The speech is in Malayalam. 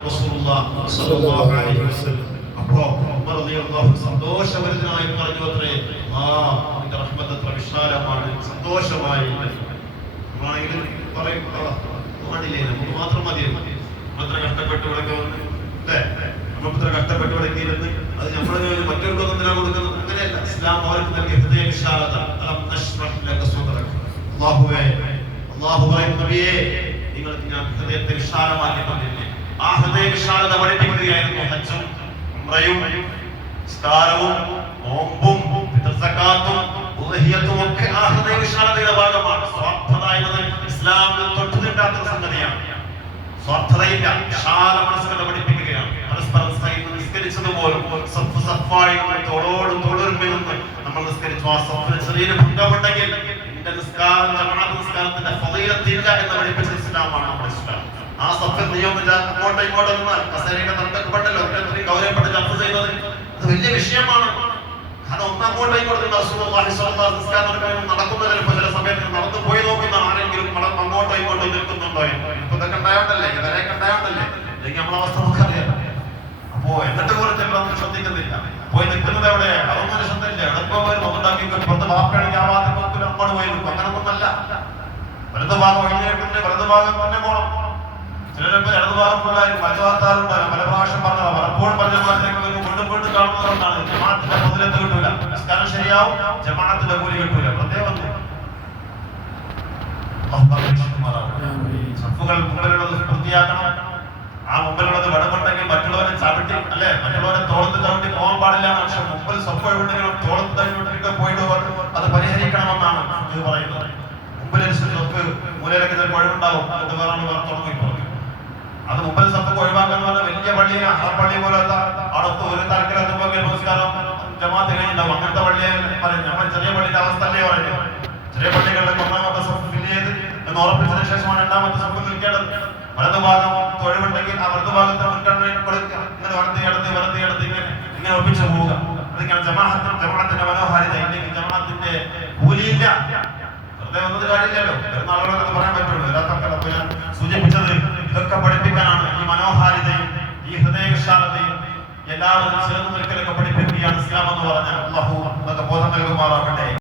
അപ്പോ സന്തോഷഭരിതനായി പറഞ്ഞു അത്രേ, റഹ്മത്ത് എത്ര വിശാലമാണ്, സന്തോഷമായി. നമ്മളാണെങ്കിൽ പറയും പാടില്ലേ, നമുക്ക് മാത്രം മതി, അത്ര കഷ്ടപ്പെട്ട് ഇവിടെ അല്ലേ, നമ്മളിത്ര കഷ്ടപ്പെട്ട് ഇവിടെയിരുന്ന് അത് നമ്മൾ മറ്റൊരുക്കൊന്നും എന്തിനാ കൊടുക്കുന്നത്? അങ്ങനെയല്ല. ഇസ്ലാം അവർക്ക് നൽകിയ ഹൃദയ വിശാലത. അല്ലാഹു നബിയെ, നിങ്ങൾക്ക് ഞാൻ ഹൃദയത്തെ വിശാലമാക്കി തന്നില്ലേ? ആ ഹൃദയ വിശാലത പഠിപ്പിക്കുകയായിരുന്നു ഹജ്ജും ഉംറയും നിസ്കാരവും നോമ്പും സകാത്തും ഉദ്ഹിയത്തും ഒക്കെ ആ ഹൃദയ വിശാലതയുടെ ഭാഗമാണ്. സ്വാർത്ഥത എന്നത് ഇസ്ലാമിൽ തൊട്ടുനിട്ടാത്ത സംഗതിയാണ്. സ്വാർത്ഥതയില്ല, വിശാല മനസ്സുകളെ പഠിപ്പിക്കുകയാണ്. പരസ്പരം നിസ്കരിച്ചതുപോലും സഫ് സഫായി തോളോട് തോളൊരുമിൽ നിന്ന് നമ്മൾ നിസ്കരിച്ചു. ആ സഫിന് ചെറിയൊരു ഭംഗമുണ്ടെങ്കിൽ എന്റെ നിസ്കാരം ജമാഅത്ത് നിസ്കാരത്തിന്റെ ഫളീലത്തില്ല എന്ന് പഠിപ്പിച്ച ഇസ്ലാമാണ് നമ്മുടെ ഇസ്ലാം. ആ സഫിൽ നീയൊന്ന് അങ്ങോട്ടോ ഇങ്ങോട്ടോ നിന്നാൽ കസേരയുടെ തർക്കപ്പെട്ടല്ലോ, ഇത്രയും ഗൗരവപ്പെട്ട് ചർച്ച ചെയ്യുന്നത് അത് വലിയ വിഷയമാണ്. കാരണം ഒന്നങ്ങോട്ടോ ഇങ്ങോട്ടോ നടക്കുന്ന ചിലപ്പോൾ ചില സമയത്ത് നടന്നു പോയി നോക്കുന്ന ആരെങ്കിലും അങ്ങോട്ടോ ഇങ്ങോട്ടോ നിൽക്കുന്നുണ്ടോ? ഇപ്പൊ ഇതൊക്കെ ഉണ്ടായോണ്ടല്ലേ, ഇവരെയൊക്കെ ഉണ്ടായോണ്ടല്ലേ, അല്ലെങ്കിൽ നമ്മളെ അവസ്ഥ നമുക്കറിയാം. അപ്പോ എന്നിട്ട് പോലും ചിലപ്പോൾ ശ്രദ്ധിക്കുന്നില്ല. പോയി നിൽക്കുന്നത് എവിടെ? അതൊന്നും ശ്രദ്ധയില്ല. എവിടെപ്പോ വരും ഒന്നുണ്ടാക്കി പുറത്ത് വാപ്പയാണെങ്കിൽ ആ ഭാഗത്ത് അങ്ങോട്ട് പോയി നിൽക്കും. അങ്ങനൊന്നുമല്ല. വലതു ഭാഗം ഒഴിഞ്ഞിട്ടുണ്ട്, വലതു ഭാഗം തന്നെ പോകണം. ചിലരിപ്പോ ഇടതു ഭാഗം ഉണ്ടായിരുന്നു, വലതുഭാഗത്താറുണ്ടായിരുന്നു. പല പ്രാവശ്യം പറഞ്ഞത് പലപ്പോഴും പറഞ്ഞ ഭാഗത്തേക്ക് വീണ്ടും വീണ്ടും കാണുന്നതുകൊണ്ടാണ് ജമാഅത്തിന്റെ പ്രതിലത്ത് കിട്ടൂല, നിസ്കാരം ശരിയാവും, ജമാഅത്തിന്റെ കൂലി കിട്ടൂല. പ്രത്യേകം സഫുകൾ മുമ്പിലുള്ളത് വൃത്തിയാക്കണം. ആ മുമ്പിലുള്ളത് വെടമുണ്ടെങ്കിൽ മറ്റുള്ളവരെ ചവിട്ടി അല്ലെ, മറ്റുള്ളവരെ തോളത്ത് ചവിട്ടി പോകാൻ പാടില്ല. പക്ഷെ മുമ്പിൽ സഫ് ഒഴിവുണ്ടെങ്കിലും തോളത്ത് തവിട്ടൊക്കെ പോയിട്ട് അത് പരിഹരിക്കണമെന്നാണ് ഇത് പറയുന്നത്. മുമ്പിൽ സഫ് മൂലയിലൊക്കെ ചിലപ്പോൾ ഒഴിവുണ്ടാവും, അത് വേറെ തുടങ്ങി പറഞ്ഞു. അത് മുമ്പിൽ സഫ് ഒഴിവാക്കാൻ പറഞ്ഞാൽ വലിയ പള്ളിയെ ആ പള്ളി പോലത്തെ അടുത്ത് ഒരു തരക്കിലെത്തുമ്പോൾ നമസ്കാരം ജമാഅത്ത് കഴിഞ്ഞിട്ടുണ്ടാവും. അങ്ങനത്തെ പള്ളിയെ പറയും. നമ്മൾ ചെറിയ പള്ളിയുടെ അവസ്ഥ അല്ലേ പറയുന്നത്. ചെറിയ പള്ളികളിലൊക്കെ ഒന്നാമത്തെ സഫ് ഫില്ല് ചെയ്ത് എന്ന് ഉറപ്പിച്ചതിന് ശേഷമാണ് രണ്ടാമത്തെ സഫ് നിൽക്കേണ്ടത്. വലതുഭാഗം തൊഴിവുണ്ടെങ്കിൽ ആ വലതുഭാഗത്തെ മുൻഗണന കൊടുക്കുക. ഇങ്ങനെ വലത്തിയെടുത്ത് ഇങ്ങനെ ഒപ്പിച്ചു പോവുക. അതൊക്കെയാണ് ജമാഅത്തിന്റെ മനോഹാരിത. ഇല്ലെങ്കിൽ ജമാഅത്തിന്റെ കൂലിയില്ല. വെറുതെ വന്നത് കാര്യമില്ലല്ലോ. വരുന്ന ആളുകളൊക്കെ പറയാൻ പറ്റുള്ളൂ. വരാത്തപ്പോൾ ഞാൻ സൂചിപ്പിച്ചത് ഇതൊക്കെ പഠിപ്പിക്കാനാണ്. ഈ മനോഹാരിതയും ഈ ഹൃദയ വിശാലതയും എല്ലാവരും ചേർന്ന് നിൽക്കലൊക്കെ പഠിപ്പിക്കുകയാണ് ഇസ്ലാം എന്ന് പറഞ്ഞാൽ. അല്ലാഹു നമുക്ക് ബോധം നൽകുമാറാകട്ടെ.